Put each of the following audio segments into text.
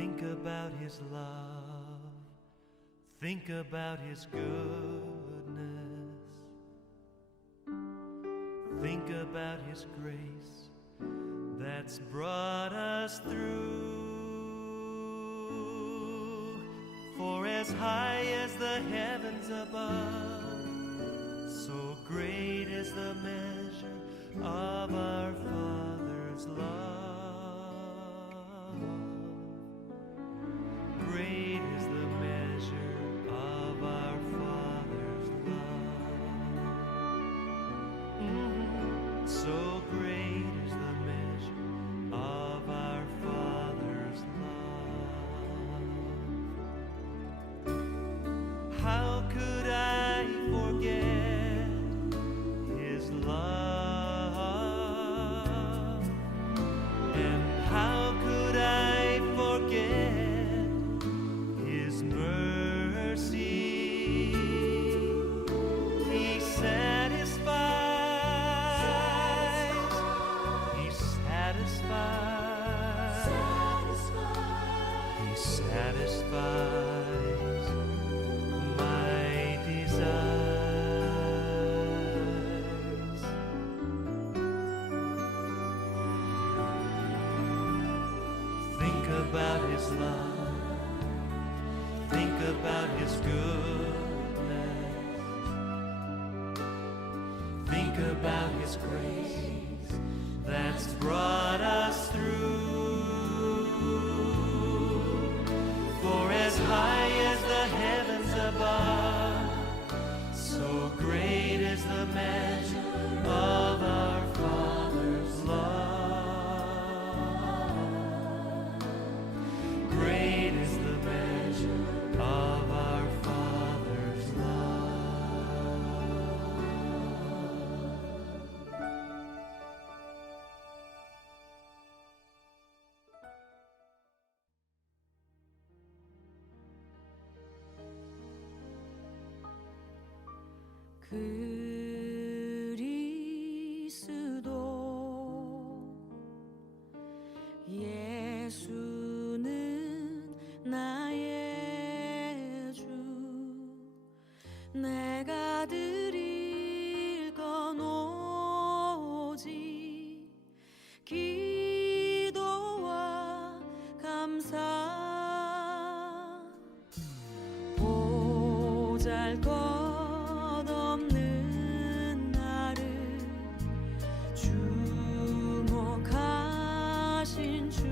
Think about his love, think about his goodness, think about his grace that's brought us through. For as high as the heavens above, so great is the measure of our Father's love. Great is the measure of our Father's love. So great is the measure of our Father's love. How could I forget his love? And how could I forget his mercy? He satisfies, he satisfies, he satisfies my desires. Think about his love, think about his goodness, think about his grace that's brought us through. For as high as the heavens above, so great is the measure of our Father's love. Great is the measure of our Father's love. 그리스도 예수는 나의 주, 내가 드릴 건 오직 기도와 감사. 보잘것없는 나를 주목하신 주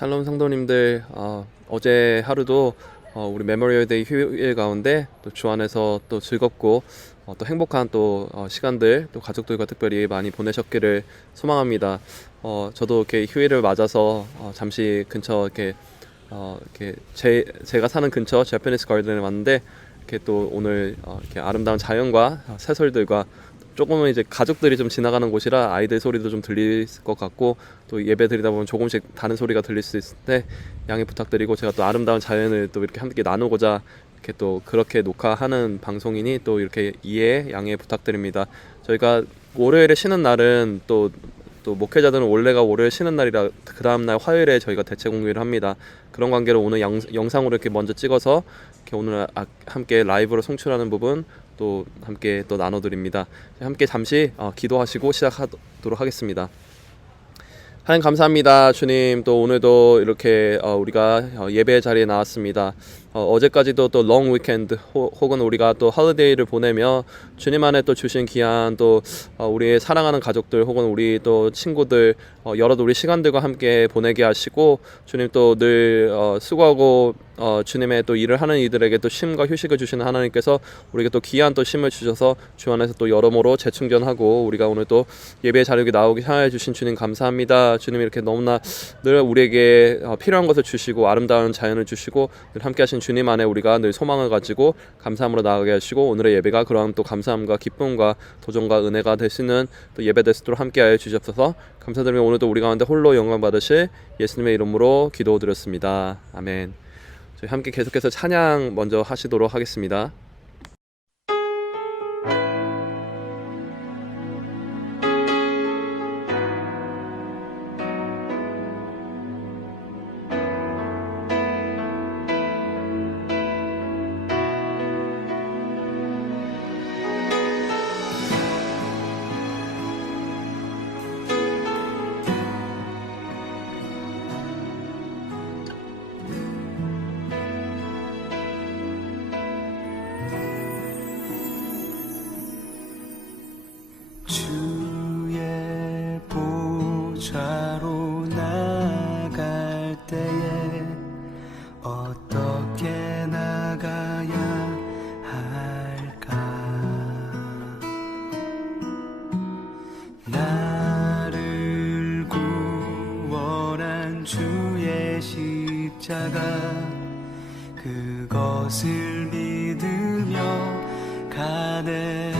샬롬 성도님들, 어제 하루도 우리 메모리얼 데이 휴일 가운데 또 주 안에서 또 즐겁고 또 행복한 또 시간들 또 가족들과 특별히 많이 보내셨기를 소망합니다. 저도 이렇게 휴일을 맞아서 잠시 근처 이렇게 제가 사는 근처 제퍼니스 가든에 왔는데 이렇게 또 오늘 이렇게 아름다운 자연과 새솔들과 조금은 이제 가족들이 좀 지나가는 곳이라 아이들 소리도 좀 들릴 것 같고 또 예배 드리다 보면 조금씩 다른 소리가 들릴 수 있을 때 양해 부탁드리고, 제가 또 아름다운 자연을 또 이렇게 함께 나누고자 이렇게 또 그렇게 녹화하는 방송이니 또 이렇게 이해 양해 부탁드립니다. 저희가 월요일에 쉬는 날은 또 목회자들은 원래가 월요일 쉬는 날이라 그 다음날 화요일에 저희가 대체 공유를 합니다. 그런 관계로 오늘 영상으로 이렇게 먼저 찍어서 이렇게 오늘 함께 라이브로 송출하는 부분 또 함께 또 나눠드립니다. 함께 잠시 기도하시고 시작하도록 하겠습니다. 하나님 감사합니다. 주님, 또 오늘도 이렇게 우리가 예배 자리에 나왔습니다. 어제까지도 또 롱 위켄드 혹은 우리가 또 홀리데이를 보내며 주님 안에 또 주신 귀한 또 우리의 사랑하는 가족들 혹은 우리 또 친구들 여러 우리 시간들과 함께 보내게 하시고, 주님 또 늘 수고하고 주님의 또 일을 하는 이들에게 또 쉼과 휴식을 주시는 하나님께서 우리에게 또 귀한 또 쉼을 주셔서 주 안에서 또 여러모로 재충전하고 우리가 오늘 또 예배 자리에 나오게 하여 주신 주님 감사합니다. 주님 이렇게 너무나 늘 우리에게 필요한 것을 주시고 아름다운 자연을 주시고 늘 함께 하신 주님 안에 우리가 늘 소망을 가지고 감사함으로 나아가게 하시고, 오늘의 예배가 그러한 또 감사함과 기쁨과 도전과 은혜가 되시는 또 예배 될 수 있도록 함께 하여 주시옵소서. 감사드리며 오늘도 우리 가운데 홀로 영광 받으실 예수님의 이름으로 기도드렸습니다. 아멘. 저희 함께 계속해서 찬양 먼저 하시도록 하겠습니다. 주의 보좌로 나갈 때에 어떻게 나가야 할까? 나를 구원한 주의 십자가, 그것을 믿으며 가네.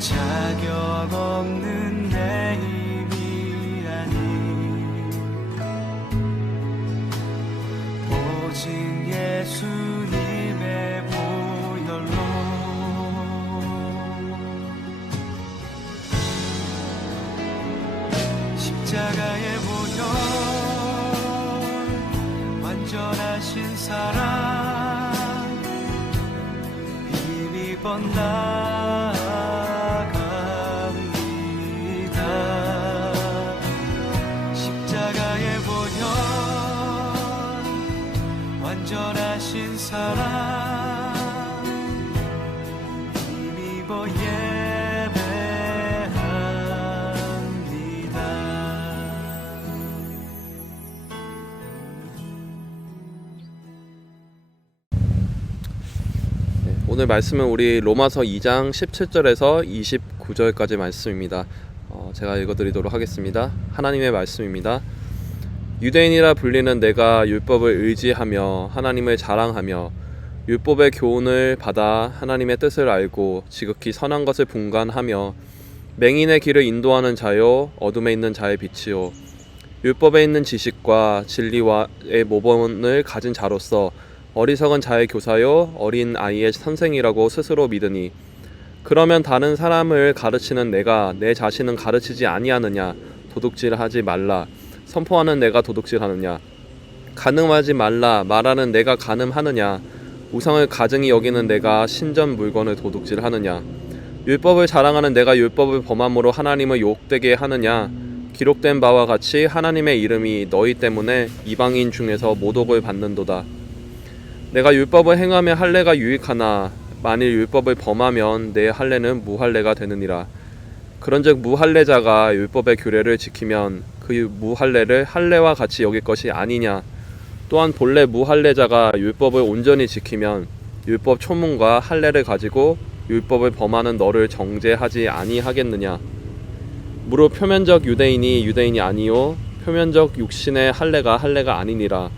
자격 없는 내 힘이 아닌 오직 예수님의 보혈로. 십자가의 보혈, 완전하신 사랑, 힘이 뻗나 완전하신 사랑, 힘입어 예배합니다. 오늘 말씀은 우리 로마서 2장 17절에서 29절까지 말씀입니다. 제가 읽어드리도록 하겠습니다. 하나님의 말씀입니다. 유대인이라 불리는 내가 율법을 의지하며 하나님을 자랑하며 율법의 교훈을 받아 하나님의 뜻을 알고 지극히 선한 것을 분간하며 맹인의 길을 인도하는 자요 어둠에 있는 자의 빛이요 율법에 있는 지식과 진리와의 모범을 가진 자로서 어리석은 자의 교사요 어린 아이의 선생이라고 스스로 믿으니 그러면 다른 사람을 가르치는 내가 내 자신은 가르치지 아니하느냐 도둑질하지 말라 선포하는 내가 도둑질하느냐 간음하지 말라 말하는 내가 간음하느냐 우상을 가증히 여기는 내가 신전 물건을 도둑질하느냐 율법을 자랑하는 내가 율법을 범함으로 하나님을 욕되게 하느냐 기록된 바와 같이 하나님의 이름이 너희 때문에 이방인 중에서 모독을 받는도다. 내가 율법을 행하며 할례가 유익하나 만일 율법을 범하면 내 할례는 무할례가 되느니라. 그런즉 무할례자가 율법의 규례를 지키면 그 무할례를 할례와 같이 여길 것이 아니냐. 또한 본래 무할례자가 율법을 온전히 지키면 율법 초문과 할례를 가지고 율법을 범하는 너를 정죄하지 아니하겠느냐. 무릇 표면적 유대인이 유대인이 아니요 표면적 육신의 할례가 할례가 아니니라.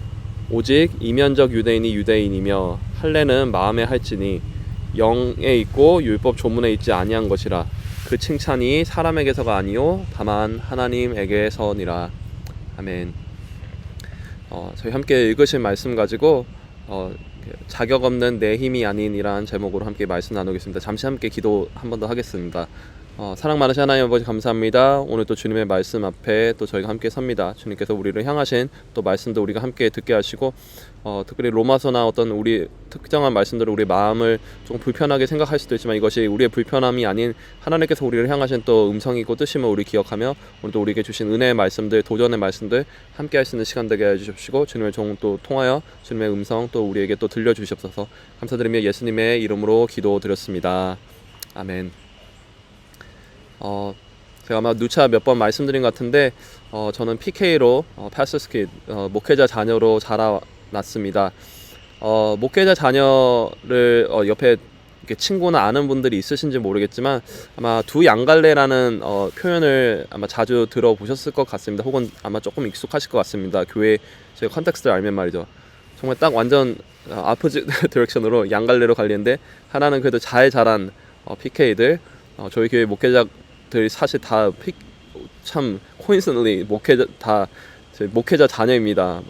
오직 이면적 유대인이 유대인이며 할례는 마음에 할지니 영에 있고 율법 조문에 있지 아니한 것이라. 그 칭찬이 사람에게서가 아니요 다만 하나님에게서니라. 아멘. 저희 함께 읽으신 말씀 가지고 자격 없는 내 힘이 아닌이라는 제목으로 함께 말씀 나누겠습니다. 잠시 함께 기도 한 번 더 하겠습니다. 사랑 많으신 하나님 아버지 감사합니다. 오늘 또 주님의 말씀 앞에 또 저희가 함께 섭니다. 주님께서 우리를 향하신 또 말씀도 우리가 함께 듣게 하시고 특별히 로마서나 어떤 우리 특정한 말씀들을 우리 마음을 좀 불편하게 생각할 수도 있지만 이것이 우리의 불편함이 아닌 하나님께서 우리를 향하신 또 음성이고 뜻임을 우리 기억하며 오늘도 우리에게 주신 은혜의 말씀들 도전의 말씀들 함께 할 수 있는 시간 되게 해주십시고 주님의 종 또 통하여 주님의 음성 또 우리에게 또 들려주시옵소서. 감사드리며 예수님의 이름으로 기도드렸습니다. 아멘. 제가 아마 누차 몇 번 말씀드린 것 같은데 저는 PK로 Pastor's Kid 목회자 자녀로 자라났습니다. 목회자 자녀를 옆에 이렇게 친구나 아는 분들이 있으신지 모르겠지만 아마 두 양갈래라는 표현을 아마 자주 들어보셨을 것 같습니다. 혹은 아마 조금 익숙하실 것 같습니다. 교회 저희 컨텍스트를 알면 말이죠. 정말 딱 완전 아포지트 디렉션으로 양갈래로 갈리는데 하나는 그래도 잘 자란 PK들 저희 교회 목회자들이 사실 다 참 코인시던틀리 목회자 자녀입니다.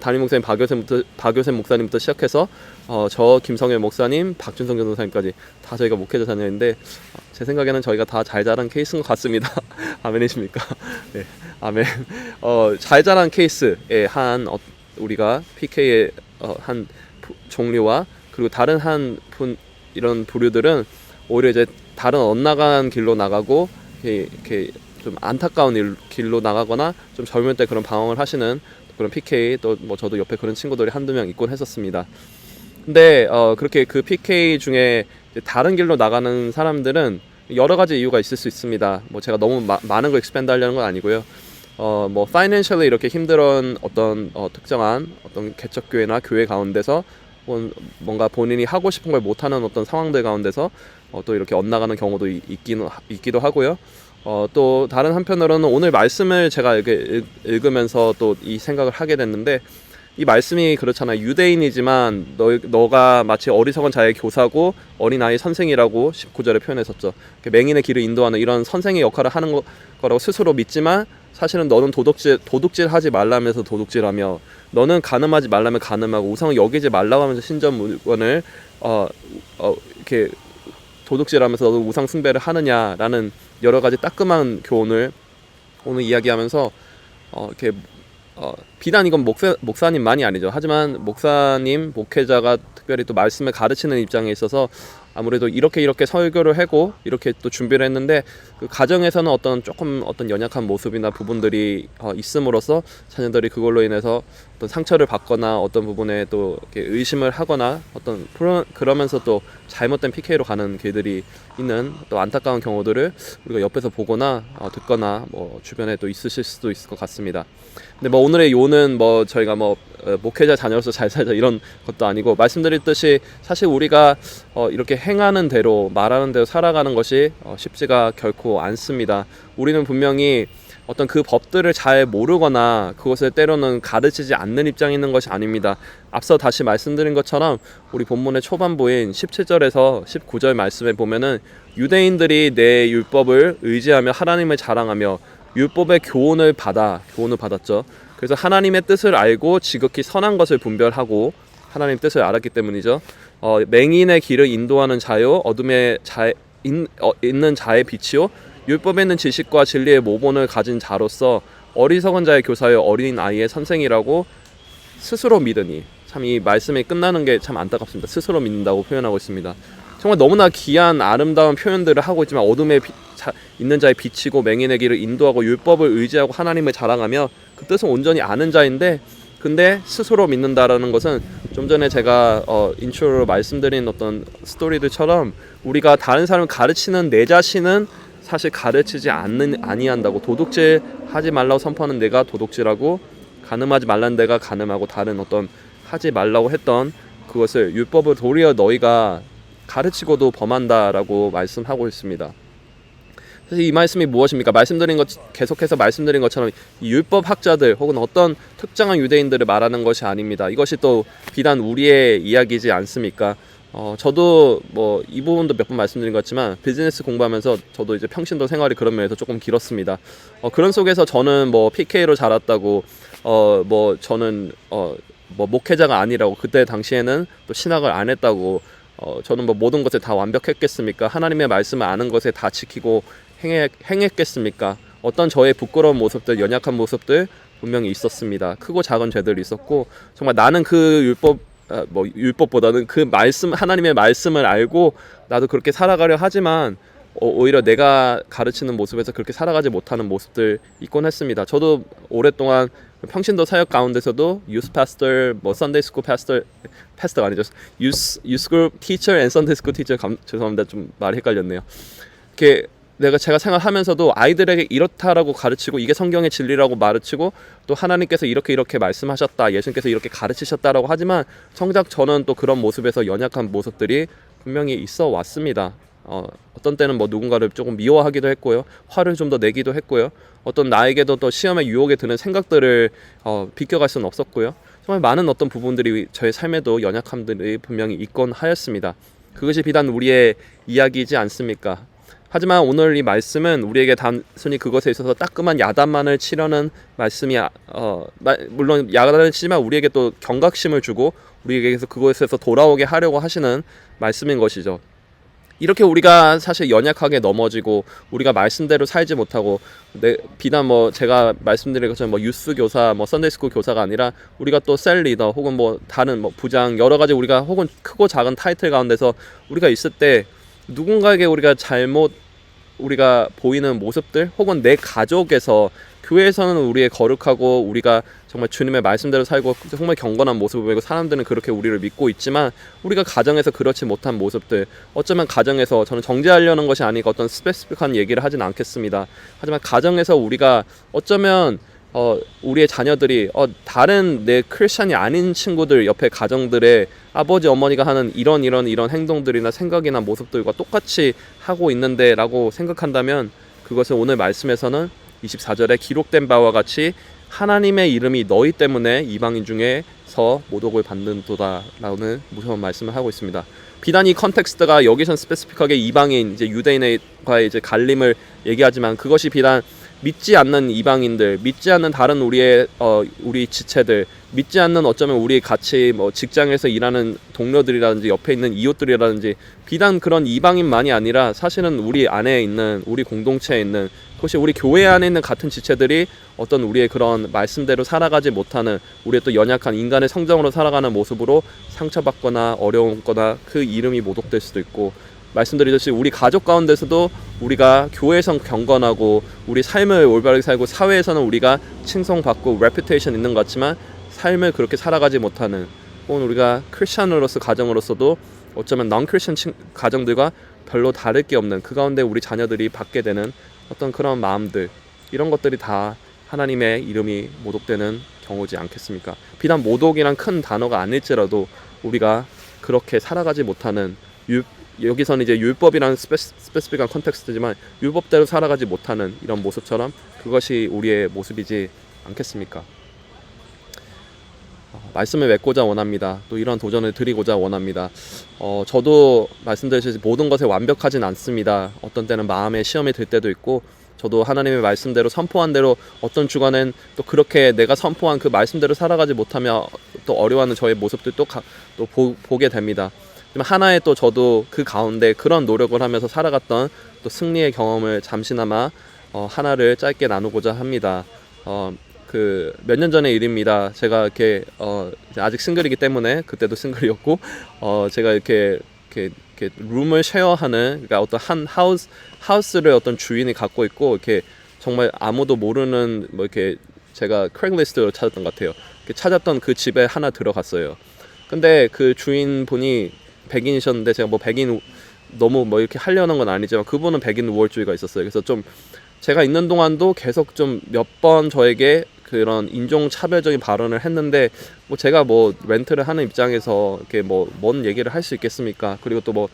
담임 목사님 박효샘 목사님부터 시작해서 저 김성현 목사님, 박준성 전도사님까지 다 저희가 목회자 자녀인데 제 생각에는 저희가 다 잘 자란 케이스인 것 같습니다. 아멘이십니까? 네, 아멘. 잘 자란 케이스의 한 우리가 PK의 한 종류와 그리고 다른 한 이런 부류들은 오히려 이제 다른 엇나간 길로 나가고 이렇게 좀 안타까운 길로 나가거나 좀 젊을 때 그런 방황을 하시는 그런 PK 또 뭐 저도 옆에 그런 친구들이 한두 명 있곤 했었습니다. 근데 그렇게 그 PK 중에 다른 길로 나가는 사람들은 여러 가지 이유가 있을 수 있습니다. 뭐 제가 너무 많은 걸 익스펜드 하려는 건 아니고요. 뭐 파이낸셜리 이렇게 힘들은 어떤 특정한 어떤 개척교회나 교회 가운데서 뭔가 본인이 하고 싶은 걸 못하는 어떤 상황들 가운데서 또 이렇게 엇나가는 경우도 있기도 하고요. 또 다른 한편으로는 오늘 말씀을 제가 이렇게 읽으면서 또 이 생각을 하게 됐는데 이 말씀이 그렇잖아요. 유대인이지만 너가 마치 어리석은 자의 교사고 어린아이 선생이라고 19절에 표현했었죠. 맹인의 길을 인도하는 이런 선생의 역할을 하는 거라고 스스로 믿지만 사실은 너는 도둑질하지 말라면서 도둑질하며 너는 간음하지 말라면 간음하고 우상을 여기지 말라고 하면서 신전 물건을 이렇게 도둑질하면서 너도 우상 숭배를 하느냐라는 여러 가지 따끔한 교훈을 오늘 이야기하면서 이렇게 비단 이건 목사님만이 아니죠. 하지만 목사님, 목회자가 특별히 또 말씀을 가르치는 입장에 있어서 아무래도 이렇게 설교를 하고 이렇게 또 준비를 했는데 그 가정에서는 어떤 연약한 모습이나 부분들이 있음으로써 자녀들이 그걸로 인해서 어떤 상처를 받거나 어떤 부분에 또 이렇게 의심을 하거나 그러면서 또 잘못된 PK로 가는 길들이 있는 또 안타까운 경우들을 우리가 옆에서 보거나 듣거나 뭐 주변에 또 있으실 수도 있을 것 같습니다. 근데 뭐 오늘의 요는 뭐 저희가 뭐 목회자 자녀로서 잘 살자 이런 것도 아니고 말씀드렸듯이 사실 우리가 이렇게 행하는 대로 말하는 대로 살아가는 것이 쉽지가 결코 않습니다. 우리는 분명히 어떤 그 법들을 잘 모르거나 그것을 때로는 가르치지 않는 입장에 있는 것이 아닙니다. 앞서 다시 말씀드린 것처럼 우리 본문의 초반부인 17절에서 19절 말씀에 보면은 유대인들이 내 율법을 의지하며 하나님을 자랑하며 율법의 교훈을 받았죠. 그래서 하나님의 뜻을 알고 지극히 선한 것을 분별하고 하나님 뜻을 알았기 때문이죠. 맹인의 길을 인도하는 자요 어둠에 있는 자의 빛이요 율법에 있는 지식과 진리의 모본을 가진 자로서 어리석은 자의 교사요 어린 아이의 선생이라고 스스로 믿으니. 참 이 말씀이 끝나는 게 참 안타깝습니다. 스스로 믿는다고 표현하고 있습니다. 정말 너무나 귀한 아름다운 표현들을 하고 있지만 어둠에 있는 자의 빛이고 맹인의 길을 인도하고 율법을 의지하고 하나님을 자랑하며 그 뜻은 온전히 아는 자인데 근데 스스로 믿는다라는 것은 좀 전에 제가 인트로로 말씀드린 어떤 스토리들처럼 우리가 다른 사람을 가르치는 내 자신은 사실 가르치지 아니한다고 도둑질 하지 말라고 선포하는 내가 도둑질하고 간음하지 말라는 내가 간음하고 다른 어떤 하지 말라고 했던 그것을 율법을 도리어 너희가 가르치고도 범한다라고 말씀하고 있습니다. 사실 이 말씀이 무엇입니까? 계속해서 말씀드린 것처럼 이 율법 학자들 혹은 어떤 특정한 유대인들을 말하는 것이 아닙니다. 이것이 또 비단 우리의 이야기지 않습니까? 저도 뭐 이 부분도 몇 번 말씀드린 것 같지만 비즈니스 공부하면서 저도 이제 평신도 생활이 그런 면에서 조금 길었습니다. 그런 속에서 저는 뭐 PK로 자랐다고 뭐 저는 뭐 목회자가 아니라고 그때 당시에는 또 신학을 안 했다고 저는 뭐 모든 것에 다 완벽했겠습니까? 하나님의 말씀을 아는 것에 다 지키고 행했겠습니까? 어떤 저의 부끄러운 모습들, 연약한 모습들 분명히 있었습니다. 크고 작은 죄들이 있었고 정말 나는 그 율법보다는 그 말씀 하나님의 말씀을 알고 나도 그렇게 살아가려 하지만 오히려 내가 가르치는 모습에서 그렇게 살아가지 못하는 모습들 있곤 했습니다. 저도 오랫동안 평신도 사역 가운데서도 유스 파스터, 뭐 선데이 스쿨 파스터가 아니죠. 유스 그룹 티처 앤 선데이 스쿨 티처 죄송합니다. 좀 말이 헷갈렸네요. 이렇게 제가 생활하면서도 아이들에게 이렇다라고 가르치고 이게 성경의 진리라고 가르치고 또 하나님께서 이렇게 말씀하셨다, 예수님께서 이렇게 가르치셨다라고 하지만 정작 저는 또 그런 모습에서 연약한 모습들이 분명히 있어 왔습니다. 어떤 때는 뭐 누군가를 조금 미워하기도 했고요, 화를 좀 더 내기도 했고요, 어떤 나에게도 또 시험의 유혹에 드는 생각들을 비껴갈 수는 없었고요. 정말 많은 어떤 부분들이 저의 삶에도 연약함들이 분명히 있곤 하였습니다. 그것이 비단 우리의 이야기이지 않습니까? 하지만 오늘 이 말씀은 우리에게 단순히 그것에 있어서 따끔한 야단만을 치려는 말씀이 물론 야단을 치지만 우리에게 또 경각심을 주고 우리에게서 그것에서 돌아오게 하려고 하시는 말씀인 것이죠. 이렇게 우리가 사실 연약하게 넘어지고 우리가 말씀대로 살지 못하고 비단 뭐 제가 말씀드린 것처럼 뭐 유스 교사, 뭐 선데이스쿨 교사가 아니라 우리가 또 셀 리더 혹은 뭐 다른 뭐 부장 여러 가지 우리가 혹은 크고 작은 타이틀 가운데서 우리가 있을 때 누군가에게 우리가 보이는 모습들 혹은 내 가족에서 교회에서는 우리의 거룩하고 우리가 정말 주님의 말씀대로 살고 정말 경건한 모습을 보이고 사람들은 그렇게 우리를 믿고 있지만 우리가 가정에서 그렇지 못한 모습들 어쩌면 가정에서 저는 정죄하려는 것이 아니고 어떤 스페시픽한 얘기를 하진 않겠습니다. 하지만 가정에서 우리가 어쩌면 우리의 자녀들이 다른 내 크리스찬이 아닌 친구들 옆에 가정들의 아버지 어머니가 하는 이런 행동들이나 생각이나 모습들과 똑같이 하고 있는데 라고 생각한다면 그것은 오늘 말씀에서는 24절에 기록된 바와 같이 하나님의 이름이 너희 때문에 이방인 중에서 모독을 받는도다 라는 무서운 말씀을 하고 있습니다. 비단 이 컨텍스트가 여기선 스페시픽하게 이방인 이제 유대인과의 이제 갈림을 얘기하지만 그것이 비단 믿지 않는 이방인들, 믿지 않는 다른 우리 지체들, 믿지 않는 어쩌면 우리 같이 뭐 직장에서 일하는 동료들이라든지 옆에 있는 이웃들이라든지 비단 그런 이방인만이 아니라 사실은 우리 안에 있는 우리 공동체에 있는 그것이 우리 교회 안에 있는 같은 지체들이 어떤 우리의 그런 말씀대로 살아가지 못하는 우리의 또 연약한 인간의 성정으로 살아가는 모습으로 상처받거나 어려웠거나 그 이름이 모독될 수도 있고 말씀드리듯이 우리 가족 가운데서도 우리가 교회에선 경건하고 우리 삶을 올바르게 살고 사회에서는 우리가 칭송받고 레퓨테이션 있는 것 같지만 삶을 그렇게 살아가지 못하는 혹은 우리가 크리스천으로서 가정으로서도 어쩌면 넌 크리스천 가정들과 별로 다를 게 없는 그 가운데 우리 자녀들이 받게 되는 어떤 그런 마음들 이런 것들이 다 하나님의 이름이 모독되는 경우지 않겠습니까? 비단 모독이란 큰 단어가 아닐지라도 우리가 그렇게 살아가지 못하는 여기서는 이제 율법이라는 스페시픽한 컨텍스트지만 율법대로 살아가지 못하는 이런 모습처럼 그것이 우리의 모습이지 않겠습니까? 말씀을 맺고자 원합니다. 또 이런 도전을 드리고자 원합니다. 저도 말씀드렸듯이 모든 것에 완벽하진 않습니다. 어떤 때는 마음에 시험이 들 때도 있고 저도 하나님의 말씀대로 선포한 대로 어떤 주간엔 또 그렇게 내가 선포한 그 말씀대로 살아가지 못하며 또 어려워하는 저의 모습들 또 보게 됩니다. 하나의 또 저도 그 가운데 그런 노력을 하면서 살아갔던 또 승리의 경험을 잠시나마 하나를 짧게 나누고자 합니다. 그 몇 년 전의 일입니다. 제가 이렇게 아직 싱글이기 때문에 그때도 싱글이었고 제가 이렇게 룸을 쉐어하는 그러니까 어떤 한 하우스를 어떤 주인이 갖고 있고 이렇게 정말 아무도 모르는 뭐 이렇게 제가 크랙리스트로 찾았던 것 같아요. 찾았던 그 집에 하나 들어갔어요. 근데 그 주인분이 백인이셨는데 제가 뭐 백인 너무 뭐 이렇게 하려는 건 아니지만 그분은 백인 우월주의가 있었어요. 그래서 좀 제가 있는 동안도 계속 좀 몇 번 저에게 그런 인종차별적인 발언을 했는데 뭐 제가 뭐 렌트를 하는 입장에서 이렇게 뭐 뭔 얘기를 할 수 있겠습니까? 그리고 또 뭐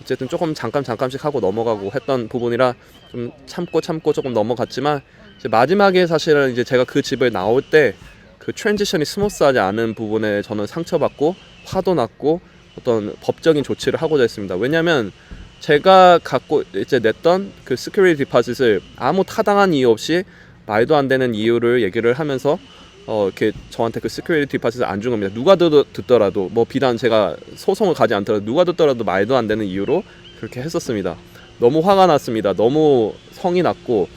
어쨌든 조금 잠깐씩 하고 넘어가고 했던 부분이라 좀 참고 조금 넘어갔지만 이제 마지막에 사실은 이제 제가 그 집을 나올 때 그 트랜지션이 스무스하지 않은 부분에 저는 상처받고 화도 났고 어떤 법적인 조치를 하고자 했습니다. 왜냐하면 제가 갖고 이제 냈던 그 시큐리티 디파짓을 아무 타당한 이유 없이 말도 안 되는 이유를 얘기를 하면서 이렇게 저한테 그 시큐리티 디파짓을 안 준 겁니다. 누가 듣더라도 뭐 비단 제가 소송을 가지 않더라도 누가 듣더라도 말도 안 되는 이유로 그렇게 했었습니다. 너무 화가 났습니다. 너무 성이 났고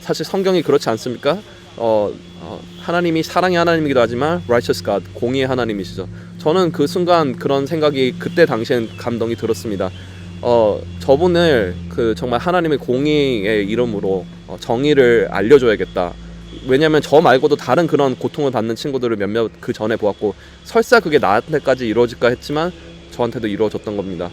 사실 성경이 그렇지 않습니까? 하나님이 사랑의 하나님이기도 하지만 righteous God, 공의의 하나님이시죠. 저는 그 순간 그런 생각이 그때 당시엔 감동이 들었습니다. 저분을 그 정말 하나님의 공의의 이름으로 정의를 알려줘야겠다. 왜냐하면 저 말고도 다른 그런 고통을 받는 친구들을 몇몇 그 전에 보았고 설사 그게 나한테까지 이루어질까 했지만 저한테도 이루어졌던 겁니다.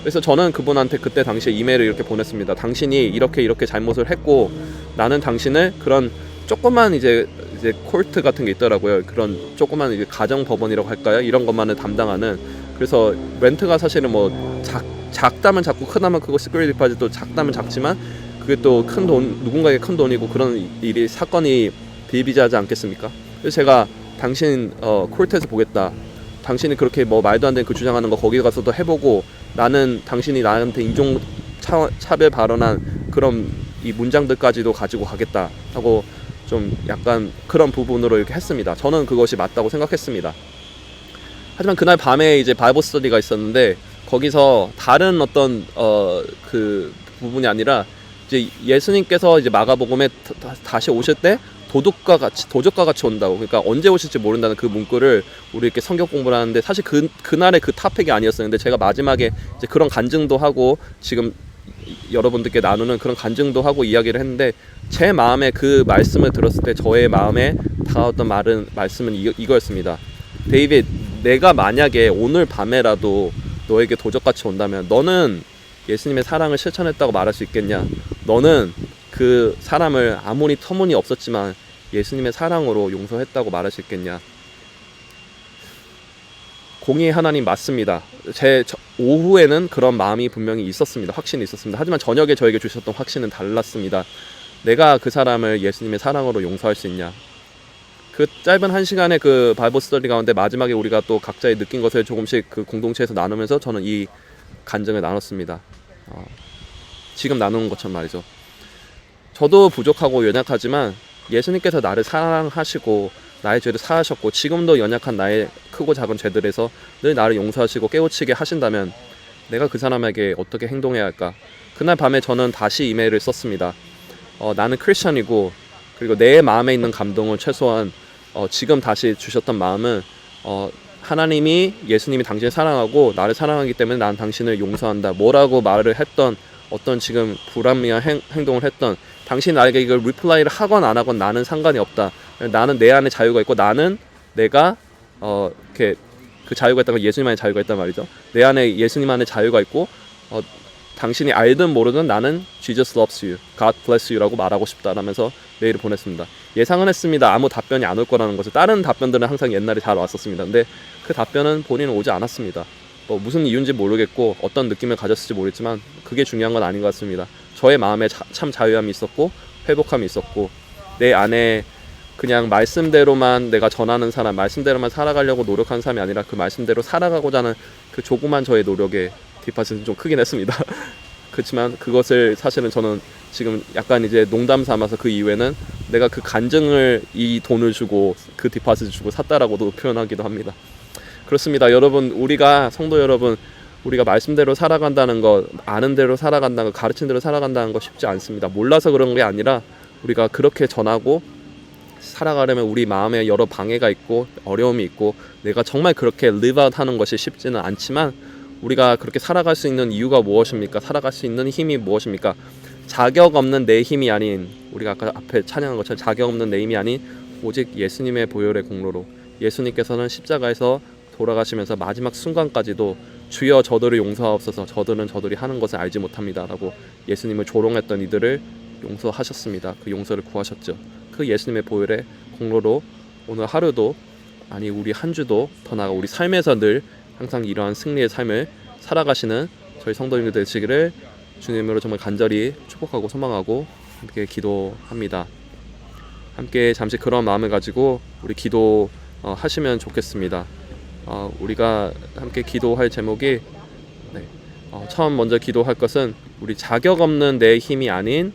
그래서 저는 그분한테 그때 당시에 이메일을 이렇게 보냈습니다. 당신이 이렇게 잘못을 했고 나는 당신을 그런 조그만 이제 콜트 같은 게 있더라고요. 그런 조그만 이제 가정 법원이라고 할까요? 이런 것만을 담당하는. 그래서 렌트가 사실은 뭐 작다면 작고 크다면 크고 시큐리티 디파짓도 작다면 작지만 그게 또 큰 돈, 누군가에게 큰 돈이고 그런 일이 사건이 비일비재하지 않겠습니까? 그래서 제가 당신 콜트에서 보겠다. 당신이 그렇게 뭐 말도 안 되는 그 주장하는 거 거기 가서도 해보고 나는 당신이 나한테 인종 차별 발언한 그런 이 문장들까지도 가지고 가겠다 하고 좀 약간 그런 부분으로 이렇게 했습니다. 저는 그것이 맞다고 생각했습니다. 하지만 그날 밤에 이제 바이블 스터디가 있었는데 거기서 다른 어떤 그 부분이 아니라 이제 예수님께서 이제 마가복음에 다시 오실 때 도둑과 같이 온다고. 그러니까 언제 오실지 모른다는 그 문구를 우리 이렇게 성경 공부를 하는데 사실 그날의 그 토픽이 아니었었는데 제가 마지막에 이제 그런 간증도 하고 지금 여러분들께 나누는 그런 간증도 하고 이야기를 했는데 제 마음에 그 말씀을 들었을 때 저의 마음에 다가왔던 말씀은 이거였습니다. 데이빗, 내가 만약에 오늘 밤에라도 너에게 도적같이 온다면 너는 예수님의 사랑을 실천했다고 말할 수 있겠냐? 너는 그 사람을 아무리 터무니없었지만 예수님의 사랑으로 용서했다고 말할 수 있겠냐? 공의의 하나님 맞습니다. 제 오후에는 그런 마음이 분명히 있었습니다. 확신이 있었습니다. 하지만 저녁에 저에게 주셨던 확신은 달랐습니다. 내가 그 사람을 예수님의 사랑으로 용서할 수 있냐? 그 짧은 한 시간의 그 바이블 스터디 가운데 마지막에 우리가 또 각자의 느낀 것을 조금씩 그 공동체에서 나누면서 저는 이 간증을 나눴습니다. 지금 나누는 것처럼 말이죠. 저도 부족하고 연약하지만 예수님께서 나를 사랑하시고 나의 죄를 사하셨고 지금도 연약한 나의 크고 작은 죄들에서 늘 나를 용서하시고 깨우치게 하신다면 내가 그 사람에게 어떻게 행동해야 할까? 그날 밤에 저는 다시 이메일을 썼습니다. 나는 크리스천이고 그리고 내 마음에 있는 감동을 최소한 지금 다시 주셨던 마음은 하나님이 예수님이 당신을 사랑하고 나를 사랑하기 때문에 난 당신을 용서한다. 뭐라고 말을 했던 어떤 지금 불합리한 행동을 했던 당신 나에게 이걸 리플라이를 하건 안 하건 나는 상관이 없다. 나는 내 안에 자유가 있고 나는 내가 이렇게 그 자유가 있다고 예수님 안에 자유가 있단 말이죠. 내 안에 예수님 안에 자유가 있고 당신이 알든 모르든 나는 Jesus loves you, God bless you라고 말하고 싶다라면서 메일을 보냈습니다. 예상은 했습니다. 아무 답변이 안 올 거라는 것을. 다른 답변들은 항상 옛날에 잘 왔었습니다. 근데 그 답변은 본인은 오지 않았습니다. 뭐 무슨 이유인지 모르겠고 어떤 느낌을 가졌을지 모르겠지만 그게 중요한 건 아닌 것 같습니다. 저의 마음에 참 자유함이 있었고 회복함이 있었고 내 안에 그냥 말씀대로만 내가 전하는 사람, 말씀대로만 살아가려고 노력하는 사람이 아니라 그 말씀대로 살아가고자 하는 그 조그만 저의 노력에 뒷받침은 좀 크긴 했습니다. 그렇지만 그것을 사실은 저는 지금 약간 이제 농담 삼아서 그 이후에는 내가 그 간증을 이 돈을 주고 그 뒷받침을 주고 샀다라고도 표현하기도 합니다. 그렇습니다. 여러분, 우리가 성도 여러분, 우리가 말씀대로 살아간다는 것, 아는 대로 살아간다는 것, 가르친 대로 살아간다는 것 쉽지 않습니다. 몰라서 그런 게 아니라 우리가 그렇게 전하고 살아가려면 우리 마음에 여러 방해가 있고 어려움이 있고 내가 정말 그렇게 live out 하는 것이 쉽지는 않지만 우리가 그렇게 살아갈 수 있는 이유가 무엇입니까? 살아갈 수 있는 힘이 무엇입니까? 자격 없는 내 힘이 아닌, 우리가 아까 앞에 찬양한 것처럼 자격 없는 내 힘이 아닌 오직 예수님의 보혈의 공로로, 예수님께서는 십자가에서 돌아가시면서 마지막 순간까지도 주여 저들을 용서하옵소서, 저들이 하는 것을 알지 못합니다 라고 예수님을 조롱했던 이들을 용서하셨습니다. 그 용서를 구하셨죠. 그 예수님의 보혈의 공로로 오늘 하루도, 아니 우리 한 주도, 더 나아가 우리 삶에서 늘 항상 이러한 승리의 삶을 살아가시는 저희 성도님들 되시기를 주님으로 정말 간절히 축복하고 소망하고 함께 기도합니다. 함께 잠시 그런 마음을 가지고 우리 기도 하시면 좋겠습니다. 우리가 함께 기도할 제목이 처음 먼저 기도할 것은 우리 자격 없는 내 힘이 아닌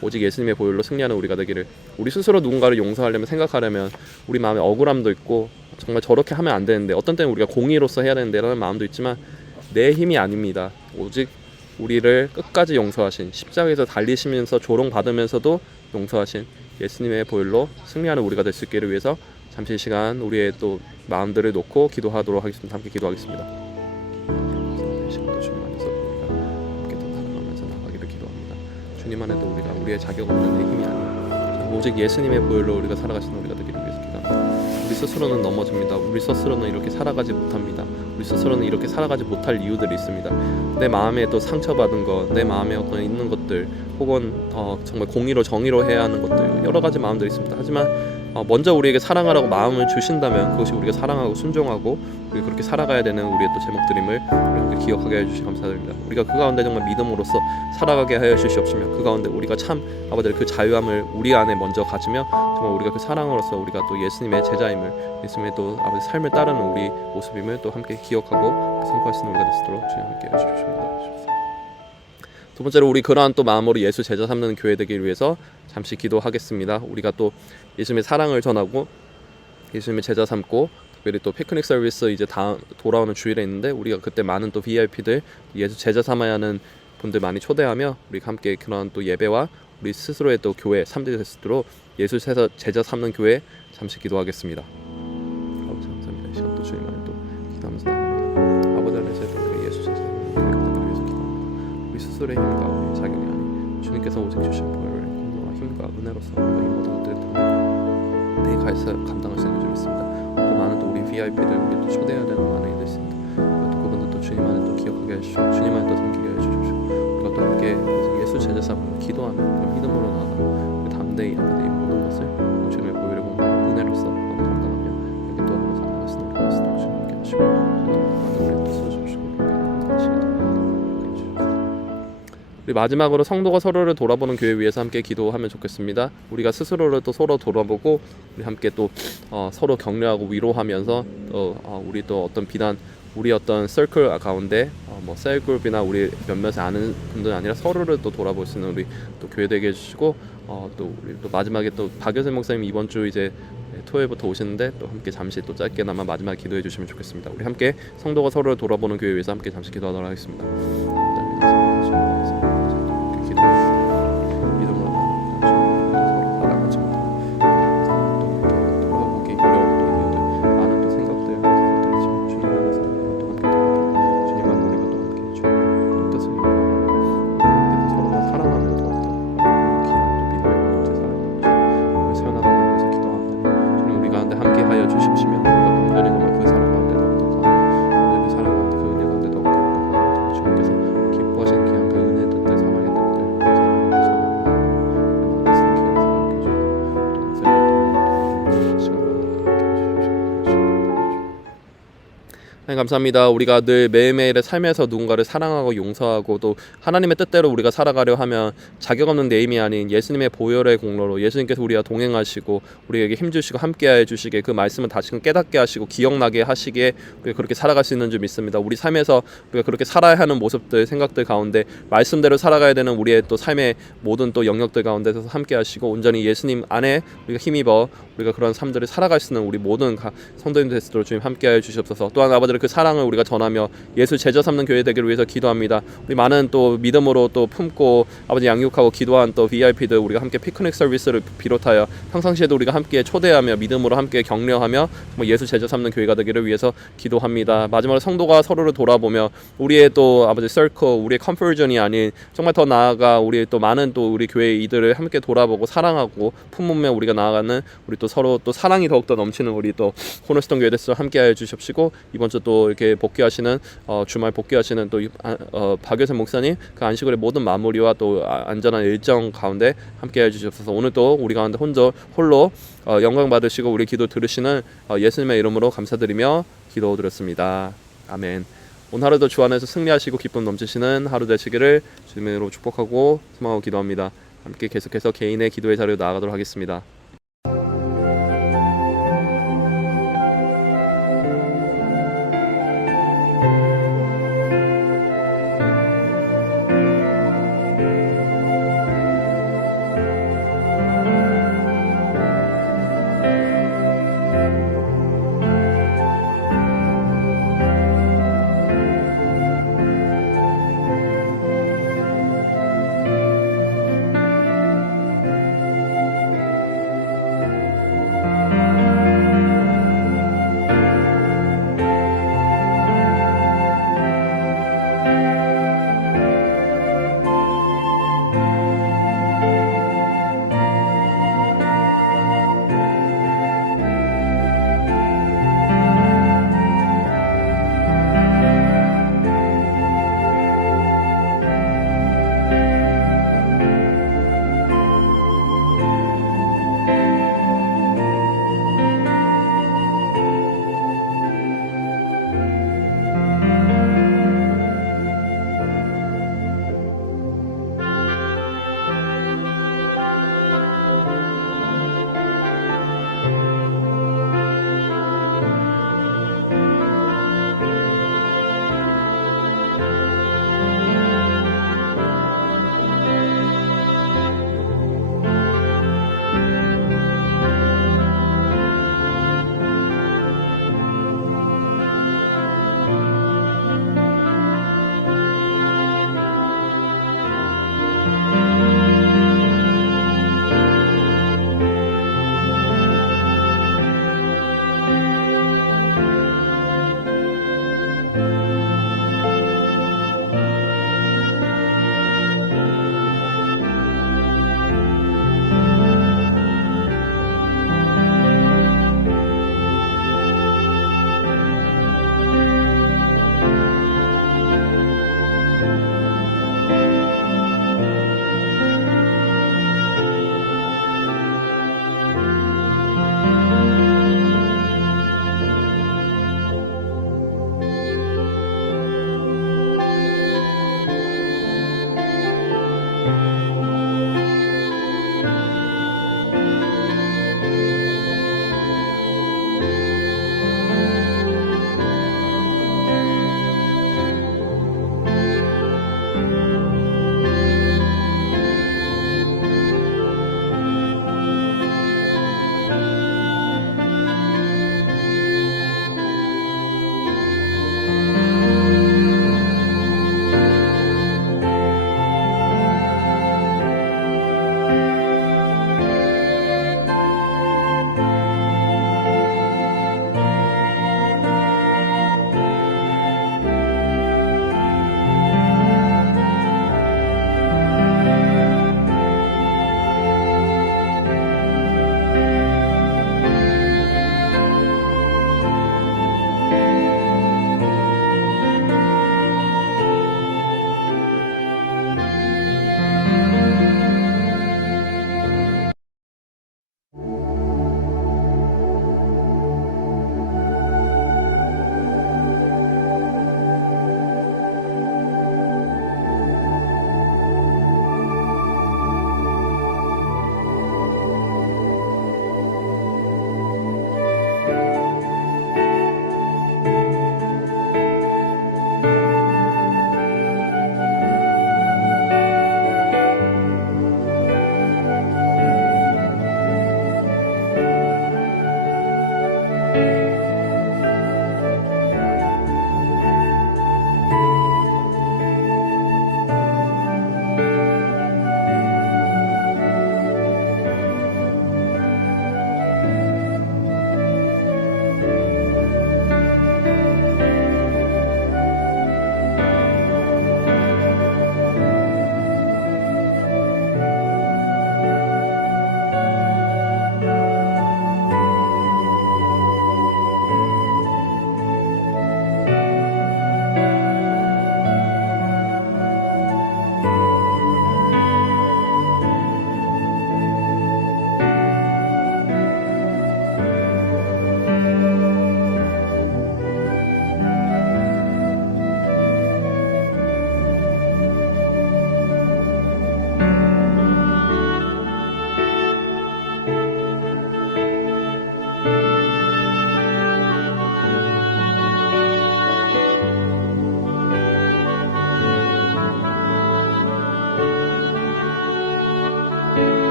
오직 예수님의 보혈로 승리하는 우리가 되기를. 우리 스스로 누군가를 용서하려면, 생각하려면 우리 마음에 억울함도 있고 정말 저렇게 하면 안 되는데, 어떤 때는 우리가 공의로서 해야 되는데 라는 마음도 있지만 내 힘이 아닙니다. 오직 우리를 끝까지 용서하신, 십자가에서 달리시면서 조롱받으면서도 용서하신 예수님의 보혈로 승리하는 우리가 될 수 있기를 위해서 잠시 시간 우리의 또 마음들을 놓고 기도하도록 하겠습니다. 함께 기도하겠습니다. 시간도 주님 안에서 우리가 함께 또 살아가면서 나가기를 기도합니다. 주님 안에도 우리가 우리의 자격 없는 내 힘이 아닌 오직 예수님의 보혈로 우리가 살아가시는 우리가 되기를 위해서 기도합니다. 우리 스스로는 넘어집니다. 우리 스스로는 이렇게 살아가지 못합니다. 우리 스스로는 이렇게 살아가지 못할 이유들이 있습니다. 내 마음에 또 상처받은 것, 내 마음에 어떤 있는 것들, 혹은 정말 공의로 정의로 해야 하는 것들, 여러 가지 마음들이 있습니다. 하지만 먼저 우리에게 사랑하라고 마음을 주신다면 그것이 우리가 사랑하고 순종하고 우리가 그렇게 살아가야 되는 우리의 또 제목들임을 우리가 기억하게 해주시 감사드립니다. 우리가 그 가운데 정말 믿음으로써 살아가게 하여 주시옵시며 그 가운데 우리가 참 아버지의 그 자유함을 우리 안에 먼저 가지며 정말 우리가 그 사랑으로서 우리가 또 예수님의 제자임을, 예수님의 또 아버지 삶을 따르는 우리 모습임을 또 함께 기억하고 선포할 수 있는 우리가 되시도록 주님 함께 해주십시오. 두 번째로 우리 그러한 또 마음으로 예수 제자 삼는 교회 되기 위해서 잠시 기도하겠습니다. 우리가 또 예수님의 사랑을 전하고 예수님의 제자 삼고 특별히 또 피크닉 서비스 이제 다음 돌아오는 주일에 있는데 우리가 그때 많은 또 VIP들 예수 제자 삼아야 하는 분들 많이 초대하며 우리가 함께 그런 또 예배와 우리 스스로의 또 교회 3대 됐도록 예수 제자 삼는 교회 잠시 기도하겠습니다. 아버지 감사합니다. 이 시간 또 주님 안에 또 기도하면서 나갑니다. 아버지 안에서 그 예수 제자 삼는 교회를 위해서 기도합니다. 우리 스스로의 힘과 우리 자격이 아닌 주님께서 오직 주신 보혈의 공로와 힘과 은혜로서 우리가 이 모든 것들을 내 가에서 감당할 수 있는 줄 믿습니다. 또 많은 또 우리 VIP들 우리 또 초대해야 되는 많은 일들 있습니다. 또 그분들 또 주님 안에 또 기억하게 해주시고 주님 안에 또 섬기게 해주십시오. 우리가 또 함께 예수 제자 삼고 기도하며 믿음으로 나아가며 담대히 아버지 이 모든 것을 주님의 보혈의 공로 은혜로서 감당하며 여기 또 하면서 나가시는 우리 가스도 주님 함께 하시고 많은 우리 또 써주시고 같이 우리 마지막으로 성도가 서로를 돌아보는 교회 위해서 함께 기도하면 좋겠습니다. 우리가 스스로를 또 서로 돌아보고 우리 함께 또 서로 격려하고 위로하면서 우리 또 어떤 비단 우리 어떤 서클 가운데 뭐 셀그룹이나 우리 몇몇에 아는 분들은 아니라 서로를 또 돌아볼 수 있는 우리 또 교회 되게 해주시고 또 우리 또 마지막에 또 박여생 목사님 이번 주 이제 토요일부터 오시는데 또 함께 잠시 또 짧게나마 마지막 기도해 주시면 좋겠습니다. 우리 함께 성도가 서로를 돌아보는 교회 위해서 함께 잠시 기도하도록 하겠습니다. 하나님 감사합니다. 우리가 늘 매일매일의 삶에서 누군가를 사랑하고 용서하고 또 하나님의 뜻대로 우리가 살아가려 하면 자격 없는 내 힘이 아닌 예수님의 보혈의 공로로 예수님께서 우리와 동행하시고 우리에게 힘주시고 함께해 주시게 그 말씀을 다시금 깨닫게 하시고 기억나게 하시기에 우리가 그렇게 살아갈 수 있는 줄 믿습니다. 우리 삶에서 우리가 그렇게 살아야 하는 모습들 생각들 가운데 말씀대로 살아가야 되는 우리의 또 삶의 모든 또 영역들 가운데서 함께 하시고 온전히 예수님 안에 우리가 힘입어 우리가 그런 삶들을 살아갈 수 있는 우리 모든 성도님 되시도록 주님 함께해 주시옵소서. 또한 아버지를 그 사랑을 우리가 전하며 예수 제자 삼는 교회 되기를 위해서 기도합니다. 우리 많은 또 믿음으로 또 품고 아버지 양육하고 기도한 또 VIP들 우리가 함께 피크닉 서비스를 비롯하여 평상시에도 우리가 함께 초대하며 믿음으로 함께 격려하며 예수 제자 삼는 교회가 되기를 위해서 기도합니다. 마지막으로 성도가 서로를 돌아보며 우리의 또 아버지 서클 우리의 컨버전이 아닌 정말 더 나아가 우리 또 많은 또 우리 교회 이들을 함께 돌아보고 사랑하고 품으며 우리가 나아가는 우리 또 서로 또 사랑이 더욱더 넘치는 우리 또 코너스톤 교회 대해서 함께하여 주십시고 이번 주 또 이렇게 복귀하시는 주말 복귀하시는 또 박효선 목사님 그 안식일의 모든 마무리와 또 안전한 일정 가운데 함께해 주셔서 오늘 또 우리 가운데 홀로 영광 받으시고 우리 기도 들으시는 예수님의 이름으로 감사드리며 기도드렸습니다. 아멘. 오늘 하루도 주 안에서 승리하시고 기쁨 넘치시는 하루 되시기를 주님으로 축복하고 소망하고 기도합니다. 함께 계속해서 개인의 기도의 자리로 나아가도록 하겠습니다.